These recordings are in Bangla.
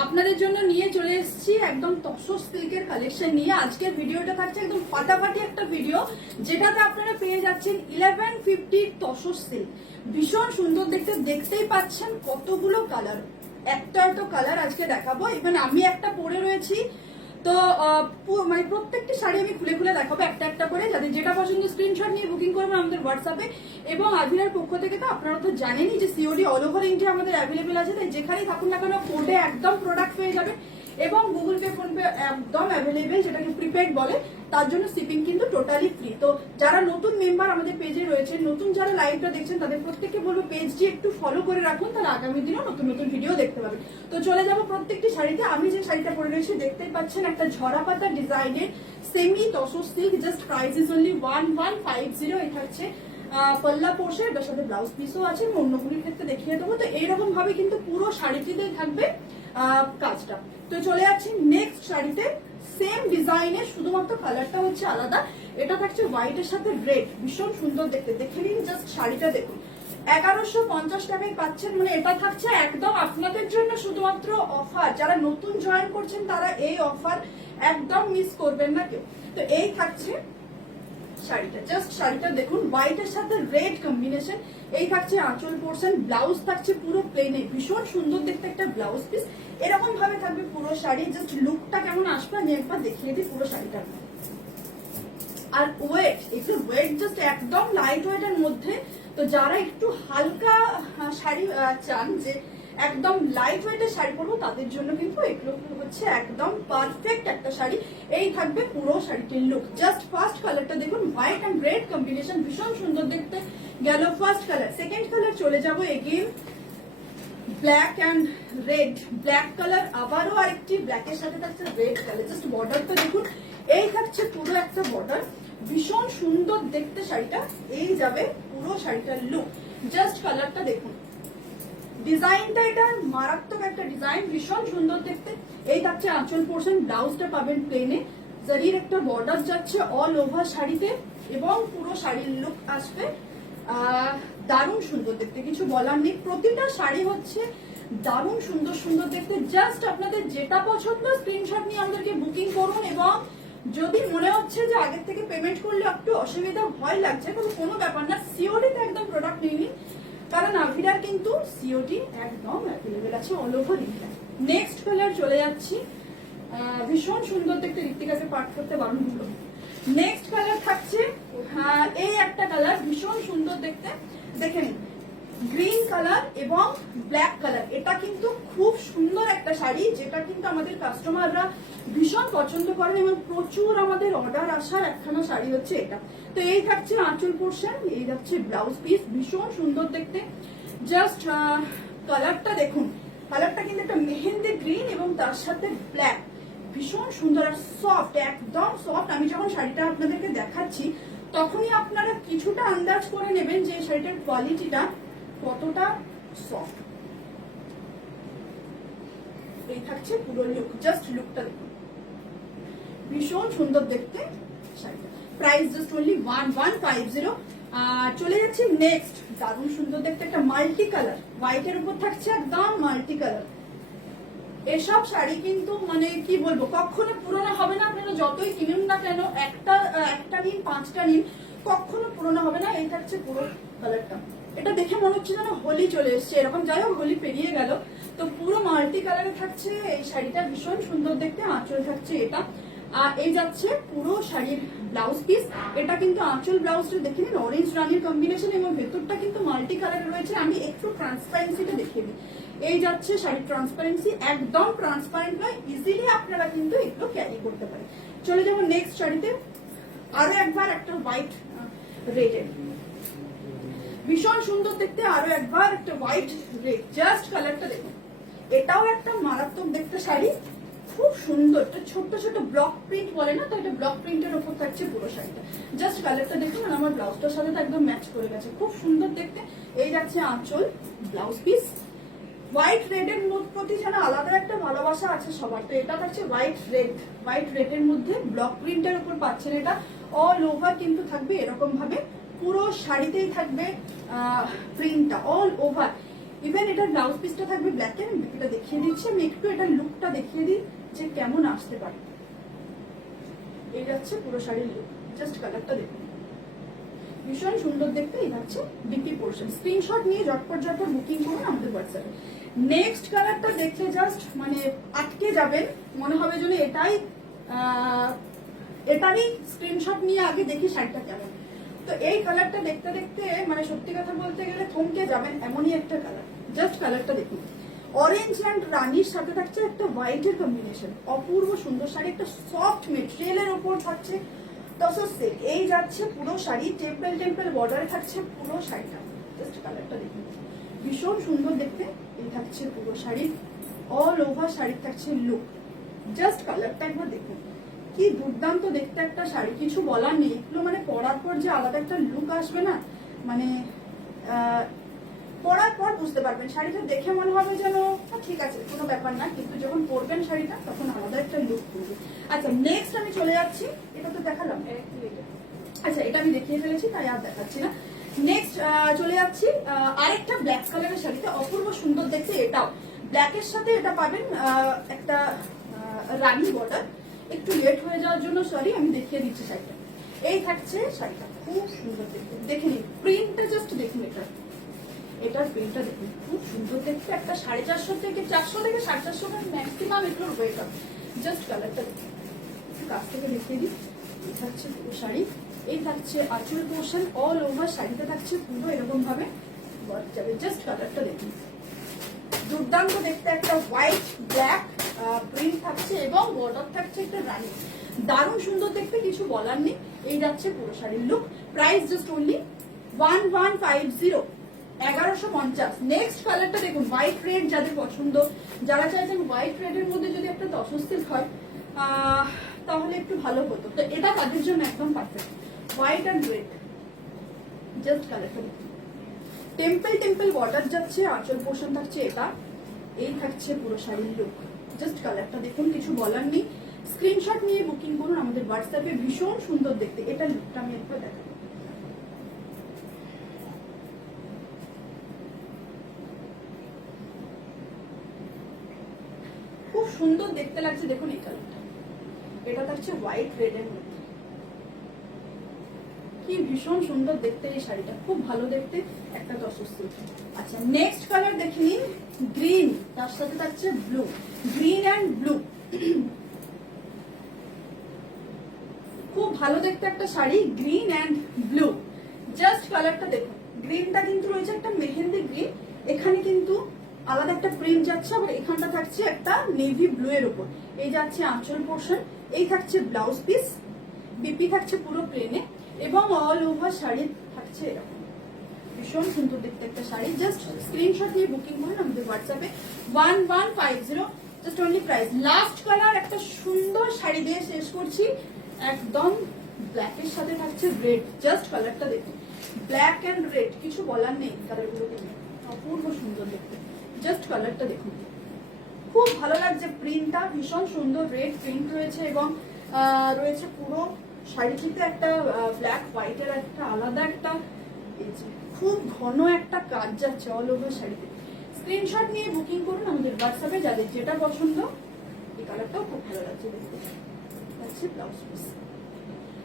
আপনাদের জন্য নিয়ে চলে এসেছি একদম তসর সিল্কের কালেকশন নিয়ে। আজকের ভিডিওটা থাকছে একদম ফাটাফাটি একটা ভিডিও, যেটাতে আপনারা পেয়ে যাচ্ছেন 1150 তসর সিল্ক। ভীষণ সুন্দর দেখতে, দেখতেই পাচ্ছেন কতগুলো কালার, একটা কালার আজকে দেখাবো। ইভেন আমি একটা পরে রয়েছি, তো মানে প্রত্যেকটি শাড়ি আমি খুলে খুলে দেখাবো একটা একটা করে। যাদের যেটা পছন্দ স্ক্রিনশট নিয়ে বুকিং করবেন আমাদের হোয়াটসঅ্যাপে। এবং আভিরার পক্ষ থেকে তো আপনারা তো জানেনই যে সিওডি অল ওভার ইন্ডিয়া আমাদের অ্যাভেলেবেল আছে, তাই যেখানেই থাকুন না কেন কোডে একদম প্রোডাক্ট পেয়ে যাবেন। এবং গুগল পে ফোন পে একদম অ্যাভেলেবেল, যেটাকে প্রিপেড বলে, তার জন্য শিপিং কিন্তু টোটালি ফ্রি। তো যারা নতুন মেম্বার আমাদের পেজে রয়েছে, নতুন যারা লাইভটা দেখছেন, তাদের প্রত্যেককে বলবো পেজটি একটু ফলো করে রাখুন, তাহলে আগামী দিনেও নতুন নতুন ভিডিও দেখতে পাবেন। তো চলে যাবো প্রত্যেকটি শাড়িতে। আমি যে শাড়িটা পরে রয়েছি দেখতেই পাচ্ছেন, একটা ঝরা পাতা ডিজাইনের semi tussar silk. Just price is only 1150। এটা হচ্ছে পল্লা পোর্শন, এটার সাথে ব্লাউজ পিসও আছে, আমি অন্যগুলির ক্ষেত্রে দেখিয়ে দেবো। তো এইরকম ভাবে কিন্তু পুরো শাড়িটিতে থাকবে কাজটা। তো চলে যাচ্ছি নেক্সট শাড়িতে, সেম ডিজাইনের, শুধুমাত্র কালারটা হচ্ছে আলাদা। এটা থাকছে হোয়াইটের সাথে রেড, ভীষণ সুন্দর দেখতে। দেখে নিন জাস্ট শাড়িটা দেখুন, 1150 টাকায় পাচ্ছেন। মানে এটা থাকছে একদম আপনাদের জন্য শুধুমাত্র অফার। যারা নতুন জয়েন করছেন তারা এই অফার একদম মিস করবেন না কেউ। তো এই থাকছে শাড়িটা, জাস্ট শাড়িটা দেখুন, হোয়াইটের সাথে রেড কম্বিনেশন। এই থাকছে আঁচল পোর্শন, ব্লাউজ থাকছে পুরো প্লেনে, ভীষণ সুন্দর দেখতে একটা ব্লাউজ পিস। এরকম ভাবে থাকবে পুরো শাড়ি। জাস্ট লুকটা কেমন আসবে আমি একবার দেখিয়ে দিই পুরো শাড়িটা। আর ওয়েট, এটা ওয়েট জাস্ট একদম লাইট ওয়েট এর মধ্যে। তো যারা একটু হালকা শাড়ি চান, যে একদম লাইট ওয়েটের শাড়ি পরবো, তাদের জন্য কিন্তু এগুলো হচ্ছে একদম পারফেক্ট একটা শাড়ি। এই থাকবে পুরো শাড়িটির লুক। জাস্ট ফার্স্ট কালারটা দেখুন, হোয়াইট অ্যান্ড রেড কম্বিনেশন, ভীষণ সুন্দর দেখতে গেল ফার্স্ট কালার। সেকেন্ড কালার চলে যাবো again black and red, black colour, আবারও আরেকটি ব্ল্যাকের সাথে থাকছে রেড কালার। জাস্ট বর্ডারটা দেখুন, এই থাকছে পুরো একটা বর্ডার, ভীষণ সুন্দর দেখতে শাড়িটা। এই যাবে পুরো শাড়িটার লুক। জাস্ট কালারটা দেখুন, ডিজাইনটা এটা মারাত্মক একটা ডিজাইন, ভীষণ সুন্দর দেখতে। এই থাকছে আঁচল পোর্শন, ব্লাউজটা পাবেন প্লেনে, জারির একটা বর্ডার যাচ্ছে অল ওভার শাড়িতে, এবং পুরো শাড়ির লুক আসবে দারুণ সুন্দর দেখতে, কিছু বলার নেই। প্রতিটা শাড়ি হচ্ছে দারুণ সুন্দর সুন্দর দেখতে। জাস্ট আপনাদের যেটা পছন্দ স্ক্রিনশট নিয়ে আমাদেরকে বুকিং করুন। এবং যদি মনে হচ্ছে যে আগের থেকে পেমেন্ট করলে একটু অসুবিধা ভয় লাগছে, তাহলে কোনো ব্যাপার না, সিওডিতে একদম প্রোডাক্ট নিয়ে নিন, কারণ আভিরার কিন্তু সিওডি একদম অ্যাভেলেবেল আছে all over India. Next colour চলে যাচ্ছি, ভীষণ সুন্দর দেখতে, ঋতিকাকে পাঠ করতে বারণ হলো। নেক্সট কালার থাকছে এই একটা কালার, ভীষণ সুন্দর দেখতে, দেখে নিন, গ্রিন কালার এবং ব্ল্যাক কালার। এটা কিন্তু খুব সুন্দর একটা শাড়ি, যেটা কিন্তু আমাদের কাস্টমাররা ভীষণ পছন্দ করেন এবং প্রচুর আমাদের অর্ডার আসার একখানা শাড়ি হচ্ছে এটা। তো এই থাকছে আঁচল পোর্শন, এই যাচ্ছে ব্লাউজ পিস, ভীষণ সুন্দর দেখতে। জাস্ট কালারটা দেখুন, কালারটা কিন্তু একটা মেহেন্দি গ্রিন এবং তার সাথে ব্ল্যাক, ভীষণ সুন্দর আর সফট, একদম সফট। আমি যখন শাড়িটা আপনাদেরকে দেখাচ্ছি তখনই আপনারা কিছুটা আন্দাজ করে নেবেন যে শাড়িটার কোয়ালিটিটা কতটা সফট। এই থাকছে পুরো লুক, জাস্ট লুকটা দেখুন, ভীষণ সুন্দর দেখতে শাড়িটা। Price just only 1150। চলে যাচ্ছে নেক্সট, দারুণ সুন্দর দেখতে একটা মাল্টি কালার, হোয়াইটের উপর থাকছে একদম মাল্টি কালার। এসব শাড়ি কিন্তু মানে কি বলবো, কখনো পুরোনো হবে না। আপনারা যতই কিনুন না কেন, একটা নিন, 5টা নিন, কখনো পুরোনো হবে না। এই থাকছে পুরো কালারটা, এটা দেখে মনে হচ্ছে যেন হোলি চলে এসছে এরকম। যাই হোক, হোলি পেরিয়ে গেল। তো পুরো মাল্টি কালারে থাকছে এই শাড়িটা, ভীষণ সুন্দর দেখতে। আঁচল থাকছে এটা, আর এই যাচ্ছে পুরো শাড়ির ব্লাউজ পিস। এটা কিন্তু আঁচল ব্লাউজটা দেখে নিন, অরেঞ্জ রানির কম্বিনেশন, এবং ভেতরটা কিন্তু মাল্টি কালার রয়েছে। আমি একটু ট্রান্সপারেন্সিটা দেখিয়ে দিই। এই যাচ্ছে শাড়ির ট্রান্সপারেন্সি, একদম ট্রান্সপারেন্ট নয়, ইজিলি আপনারা কিন্তু এগুলো ক্যারি করতে পারেন। চলে যাবো নেক্সট শাড়িতে, আরো একবার একটা হোয়াইট রেডের, ভীষণ সুন্দর দেখতে, আরো একবার একটা হোয়াইট রেড। জাস্ট কালারটা দেখুন, এটাও একটা মারাত্মক দেখতে শাড়ি, খুব সুন্দর। ছোট ছোট ব্লক প্রিন্ট বলে না, তো এটা ব্লক প্রিন্টের উপর থাকছে পুরো শাড়িটা। জাস্ট কালারটা দেখুন, আর আমার ব্লাউজটার সাথে তো একদম ম্যাচ করে গেছে, খুব সুন্দর দেখতে। এই যাচ্ছে আঁচল, ব্লাউজ পিস। হোয়াইট রেড এর প্রতি যেন আলাদা একটা ভালোবাসা আছে সবার। তো এটা থাকছে হোয়াইট রেড এর মধ্যে ব্লক প্রিন্টের উপর পাচ্ছেন। এটা অল ওভার কিন্তু থাকবে এরকম ভাবে, পুরো শাড়িতেই থাকবে প্রিন্টটা অল ওভার। ইভেন এটার ব্লাউজ পিসটা থাকবে ব্ল্যাক এন্ড এটা দেখিয়ে দিচ্ছি আমি একটু এটার লুকটা দেখিয়ে দিই যে কেমন আসতে পারে। এই যাচ্ছে পুরো শাড়ির লুক, জাস্ট কালারটা দেখুন ভীষণ সুন্দর দেখতে। এই হচ্ছে বিপি পোর্শন, স্ক্রিনশট নিয়ে ঝটপট বুকিং করুন আমাদের হোয়াটসঅ্যাপে। নেক্সট কালারটা দেখে জাস্ট মানে আটকে যাবেন, মনে হবে যেন এটারই স্ক্রিনশট নিয়ে আগে দেখি শাড়িটা কেমন। তো এই কালারটা দেখতে দেখতে মানে সত্যি কথা বলতে গেলে থমকে যাবেন, এমনই একটা কালার। জাস্ট কালারটা দেখুন, অরেঞ্জ অ্যান্ড রানির সাথে থাকছে একটা হোয়াইটের কম্বিনেশন, অপূর্ব সুন্দর শাড়ি, একটা সফট মেটেরিয়ালের ওপর থাকছে তসর সিল্ক। এই যাচ্ছে পুরো শাড়ি, টেম্পল টেম্পল বর্ডারে থাকছে পুরো শাড়িটা। জাস্ট কালারটা দেখুন ভীষণ সুন্দর দেখতে। এই থাকছে পুরো শাড়ি, অল ওভার শাড়ি থাকছে লুক। জাস্ট কালারটা একবার দেখুন, কি দুর্দান্ত দেখতে একটা শাড়ি, কিছু বলার নেই। এগুলো মানে পরার পর যে আলাদা একটা লুক আসবে না, মানে পরার পর বুঝতে পারবেন। শাড়িটা দেখে মনে হবে যেন ঠিক আছে কোনো ব্যাপার না, কিন্তু যখন পরবেন শাড়িটা তখন আলাদা একটা লুক করবে। আচ্ছা নেক্সট আমি চলে যাচ্ছি, এটা তো দেখালাম, আচ্ছা এটা আমি দেখিয়ে ফেলেছি তাই আর দেখাচ্ছি না। নেক্সট চলে যাচ্ছি আরেকটা ব্ল্যাক কালারের শাড়িতে, অপূর্ব সুন্দর দেখতে। এটাও ব্ল্যাকের সাথে এটা পাবেন একটা রানি বর্ডার। একটু লেট হয়ে যাওয়ার জন্য সরি, আমি দেখিয়ে দিচ্ছি শাড়িটা। এই থাকছে শাড়িটা, খুব সুন্দর দেখতে। দেখে নিন প্রিন্টটা, জাস্ট দেখুন এটার প্রিন্টটা দেখুন, খুব সুন্দর দেখতে। একটা 450 থেকে 450 ম্যাক্সিমাম এগুলোর ওয়েট হবে। জাস্ট কালারটা দেখুন, কাছ থেকে দেখিয়ে দিই। এই থাকছে পুরো শাড়ি, এই থাকছে আঁচল পোর্শন, অল ওভার শাড়িতে থাকছে পুরো এরকম ভাবে ওয়ার্ক যাবে। জাস্ট কালারটা দেখুন, দুর্দান্ত দেখতে একটা হোয়াইট ব্ল্যাক প্রিন্ট থাকছে এবং বর্ডার থাকছে একটা রানী, দারুণ সুন্দর দেখতে, কিছু বলার নেই। এই যাচ্ছে পুরো শাড়ির look. Price just only 1150, 1150। Next কালারটা দেখুন, হোয়াইট রেড যাদের পছন্দ, যারা চাইছেন হোয়াইট রেডের মধ্যে যদি একটা তসর সিল্ক হয় তাহলে একটু ভালো হতো, তো এটা তাদের জন্য একদম perfect. White and red, just কালারটা দেখুন, টেম্পল টেম্পল বর্ডার যাচ্ছে, আঁচল পোর্শন থাকছে এটা। এই থাকছে পুরো শাড়ির লুক। জাস্ট কালারটা দেখুন, কিছু বলার নেই। স্ক্রিনশট নিয়ে বুকিং করুন আমাদের হোয়াটসঅ্যাপে, ভীষণ সুন্দর দেখতে। এটা লুকটা আমি একবার দেখাবো, খুব সুন্দর দেখতে লাগছে। দেখুন এই কালারটা, এটা থাকছে হোয়াইট রেড এর মধ্যে, কি ভীষণ সুন্দর দেখতে এই শাড়িটা, খুব ভালো দেখতে একটা তসর সিল্ক। আচ্ছা নেক্সট কালার দেখে নিন, গ্রিন, তার সাথে থাকছে ব্লু, গ্রিন অ্যান্ড ব্লু। খুব ভালো দেখতে একটা sari, green and blue. Just কালারটা দেখুন, গ্রিনটা কিন্তু রয়েছে একটা মেহেন্দি গ্রিন, এখানে কিন্তু আলাদা একটা প্রিন্ট যাচ্ছে, আবার এখানটা থাকছে একটা নেভি ব্লু এর উপর। এই যাচ্ছে আঁচল পোর্শন, এই থাকছে ব্লাউজ পিস, বিপি থাকছে পুরো প্লেনে এবং অল ওভার শাড়ি থাকছে এরকম। ভীষণ সুন্দর দেখতে একটা শাড়ি। জাস্ট স্ক্রিনশট নিয়ে বুকিং করুন আমাদের হোয়াটসঅ্যাপে, 1150 just only price. Last colour একটা সুন্দর শাড়ি দিয়ে শেষ করছি, একদম ব্ল্যাকের সাথে থাকছে রেড। জাস্ট কালারটা দেখুন, ব্ল্যাক এন্ড রেড, কিছু বলার নেই কালারগুলোকে নিয়ে, অপূর্ব সুন্দর দেখতে। জাস্ট কালারটা দেখুন, খুব ভালো লাগছে প্রিন্টটা, ভীষণ সুন্দর রেড প্রিন্ট রয়েছে এবং রয়েছে পুরো শাড়িটিতে একটা ব্ল্যাক হোয়াইটের একটা আলাদা একটা খুব ঘন একটা কাজ যাচ্ছে অল ওভার শাড়িতে। স্ক্রিনশট নিয়ে বুকিং করুন আমাদের হোয়াটসঅ্যাপে, যাদের যেটা পছন্দ। এই কালারটাও খুব ভালো লাগছে দেখতে, আছে ব্লাউজ পিস।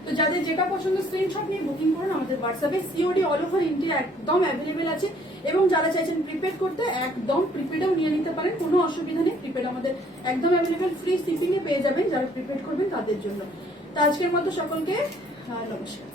তো যাদের যেটা পছন্দ স্ক্রিনশট নিয়ে বুকিং করুন আমাদের হোয়াটসঅ্যাপে। সিওডি অল ওভার ইন্ডিয়া একদম অ্যাভেলেবেল আছে, এবং যারা চাইছেন প্রিপেড করতে একদম প্রিপেডও নিয়ে নিতে পারেন, কোনো অসুবিধা নেই। প্রিপেড আমাদের একদম অ্যাভেলেবেল, ফ্রি শিপিং এ পেয়ে যাবেন যারা প্রিপেড করবেন তাদের জন্য। তো আজকের মতো সকলকে নমস্কার।